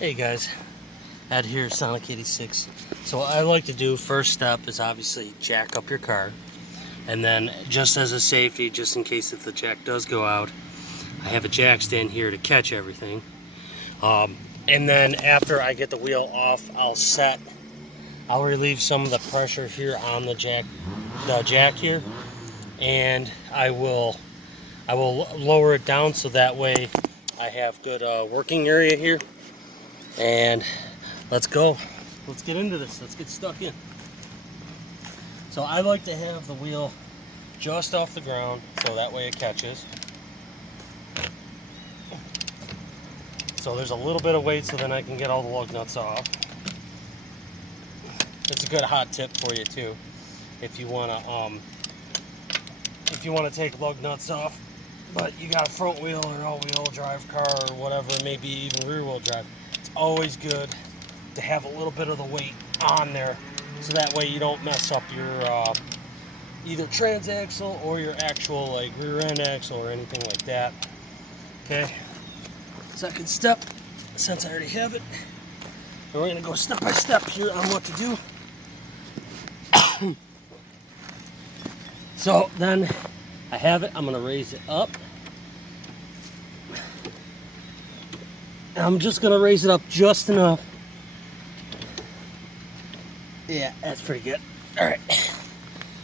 Hey guys, Ed here, Sonic 86. So what I like to do, first step is obviously jack up your car, and then just as a safety, just in case if the jack does go out, I have a jack stand here to catch everything. And then after I get the wheel off, I'll relieve some of the pressure here on the jack here, and I will lower it down so that way I have good working area here. And let's go. Let's get into this. Let's get stuck in. So I like to have the wheel just off the ground so that way it catches. So there's a little bit of weight so then I can get all the lug nuts off. It's a good hot tip for you too. If you wanna take lug nuts off, but you got a front wheel or all-wheel drive car or whatever, maybe even rear-wheel drive, it's always good to have a little bit of the weight on there so that way you don't mess up your either transaxle or your actual like rear end axle or anything like that. Okay, second step, since I already have it, and we're gonna go step by step here on what to do. So then I have it, I'm gonna raise it up. And I'm just gonna raise it up just enough. Yeah, that's pretty good. All right,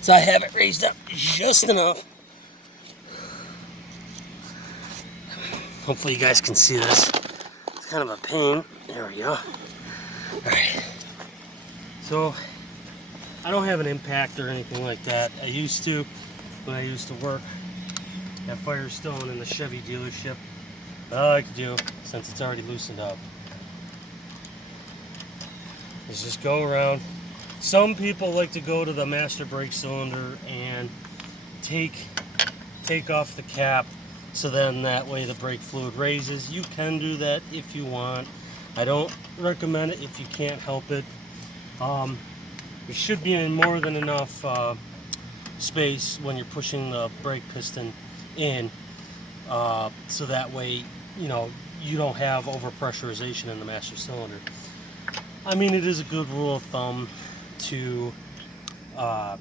so I have it raised up just enough. Hopefully you guys can see this. It's kind of a pain. There we go. All right. So I don't have an impact or anything like that. I used to when I used to work at Firestone in the Chevy dealership. What I like to do, since it's already loosened up, is just go around. Some people like to go to the master brake cylinder and take off the cap, so then that way the brake fluid raises. You can do that if you want. I don't recommend it if you can't help it. There should be in more than enough space when you're pushing the brake piston in, so that way you don't have overpressurization in the master cylinder. I mean, it is a good rule of thumb to I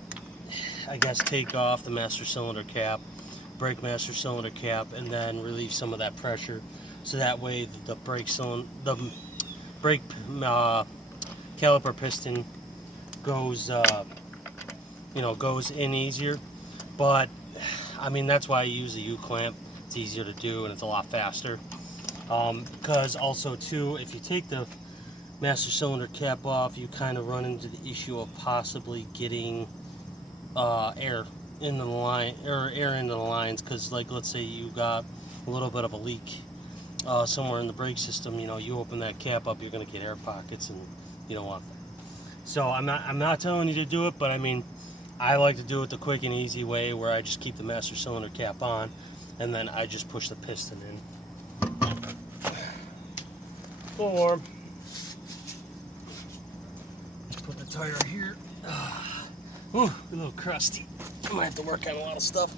guess take off the master cylinder cap, brake master cylinder cap, and then relieve some of that pressure so that way the brake caliper piston goes goes in easier. But I mean, that's why I use a U-clamp. It's easier to do and it's a lot faster, because also too, if you take the master cylinder cap off, you kind of run into the issue of possibly getting air in the line, or air into the lines, because like let's say you got a little bit of a leak somewhere in the brake system, you open that cap up, you're going to get air pockets, and you don't want that. So I'm not telling you to do it, but I mean, I like to do it the quick and easy way, where I just keep the master cylinder cap on and then I just push the piston in. Or put the tire here. Ooh, a little crusty. I might have to work on a lot of stuff.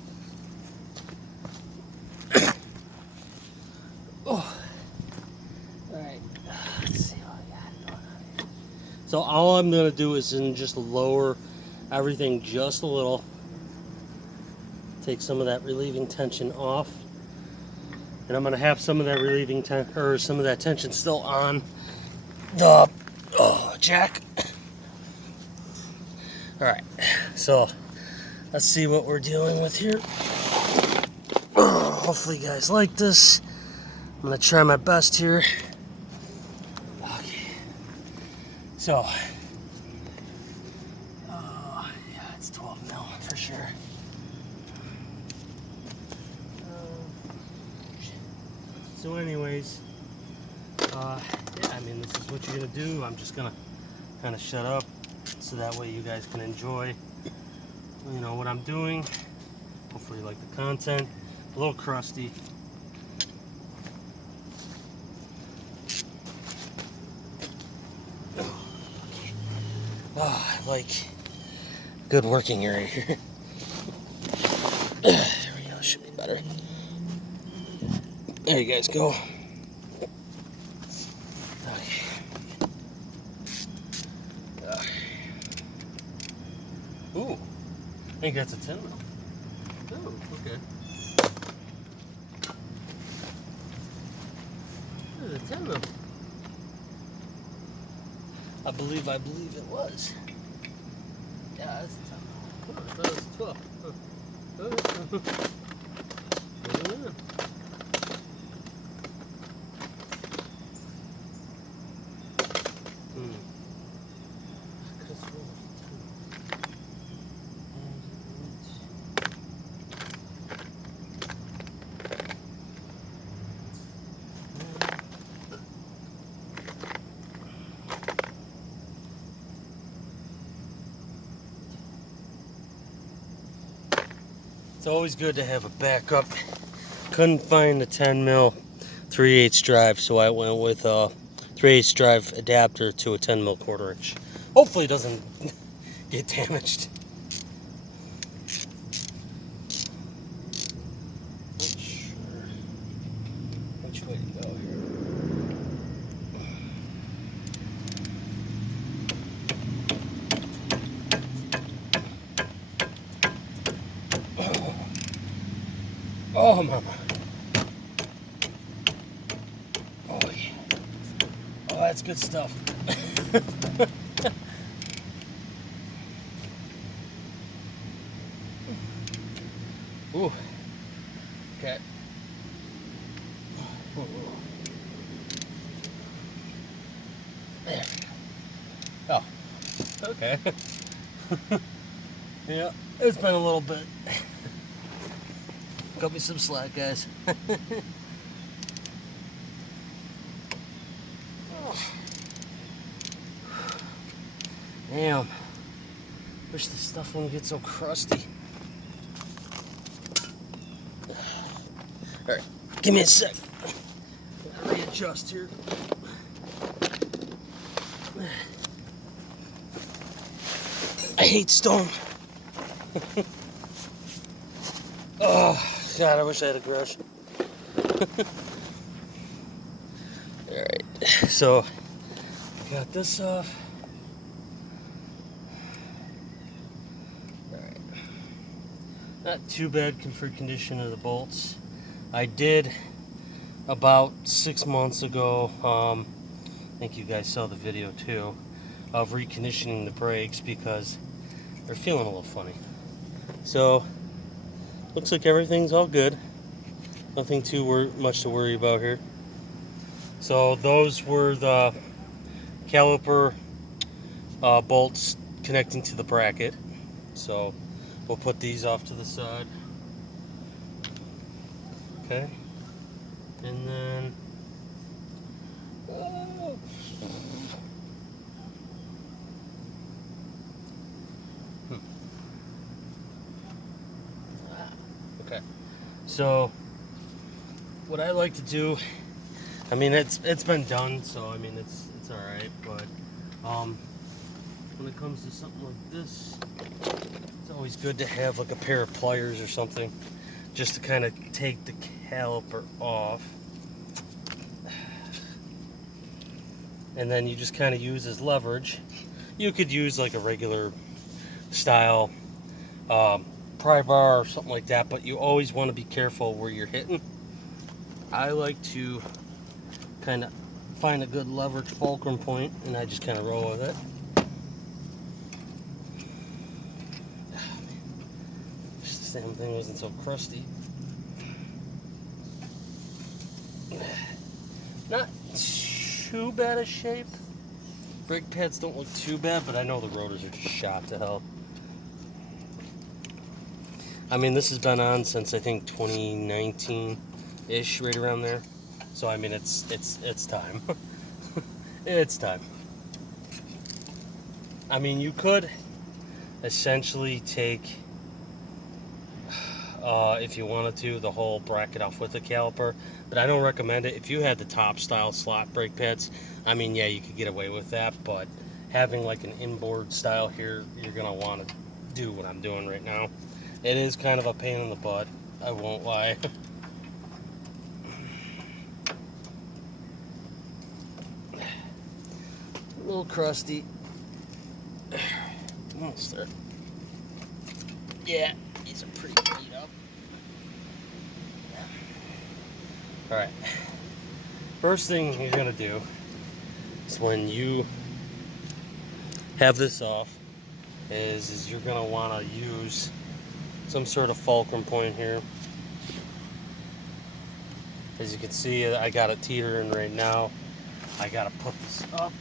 Oh. Alright, let's see what I got going on here. So all I'm going to do is just lower everything just a little. Take some of that relieving tension off. And I'm going to have some of that relieving some of that tension still on the jack. Alright, so let's see what we're dealing with here. Hopefully you guys like this. I'm going to try my best here. Okay, so yeah, it's 12 mil for sure. So anyways, yeah, I mean, this is what you're going to do. I'm just going to kind of shut up so that way you guys can enjoy what I'm doing. Hopefully you like the content. A little crusty. Oh, I like good working area here. There we go, should be better. There you guys go. Okay. think that's a 10 mil. Oh, okay. This is a 10 mil. I believe it was. Yeah, that's a 10 mil. Oh, I thought it was 12. Oh. Yeah. It's always good to have a backup. Couldn't find a 10 mil 3/8 drive, so I went with a 3/8 drive adapter to a 10 mil 1/4 inch. Hopefully it doesn't get damaged. Not sure which way to go here. Oh, mama. Oh, yeah. Oh, that's good stuff. Ooh. Okay. There. Oh. Okay. Yeah, it's been a little bit. Cut me some slack, guys. Damn. Wish this stuff wouldn't get so crusty. Alright, give me a sec. Gotta readjust here. I hate stone. Oh, God, I wish I had a brush. Alright, so got this off. Alright. Not too bad for condition of the bolts. I did about 6 months ago, I think you guys saw the video too, of reconditioning the brakes because they're feeling a little funny. So, looks like everything's all good. Nothing too much to worry about here. So those were the caliper bolts connecting to the bracket. So we'll put these off to the side. Okay. And then okay. So what I like to do, I mean it's been done, so I mean it's all right, but when it comes to something like this, it's always good to have like a pair of pliers or something just to kind of take the caliper off. And then you just kind of use as leverage. You could use like a regular style pry bar or something like that, but you always want to be careful where you're hitting. I like to kind of find a good leverage fulcrum point, and I just kind of roll with it. Wish this damn thing wasn't so crusty. Not too bad a shape. Brake pads don't look too bad, but I know the rotors are just shot to hell. I mean, this has been on since I think 2019-ish, right around there. So I mean, it's time. It's time. I mean, you could essentially take, if you wanted to, the whole bracket off with the caliper, but I don't recommend it. If you had the top style slot brake pads, I mean, yeah, you could get away with that, but having like an inboard style here, you're gonna want to do what I'm doing right now. It is kind of a pain in the butt, I won't lie. A little crusty. Almost there. Yeah, these are pretty beat up. Alright. First thing you're gonna do is when you have this off is you're gonna wanna use some sort of fulcrum point here. As you can see, I got it teetering right now. I gotta put this up.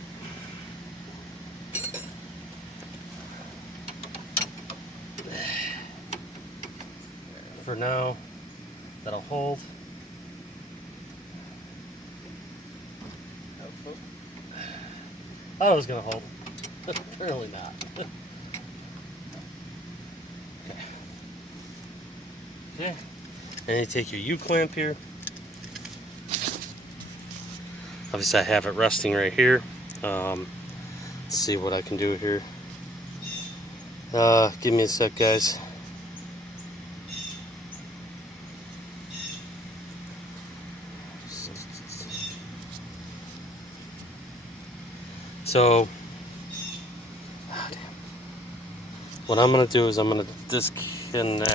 For now, that'll hold. I thought it was gonna hold. Apparently not. Okay. Yeah. And you take your U-clamp here. Obviously I have it resting right here. Let's see what I can do here. Give me a sec, guys. So, what I'm gonna do is I'm gonna disconnect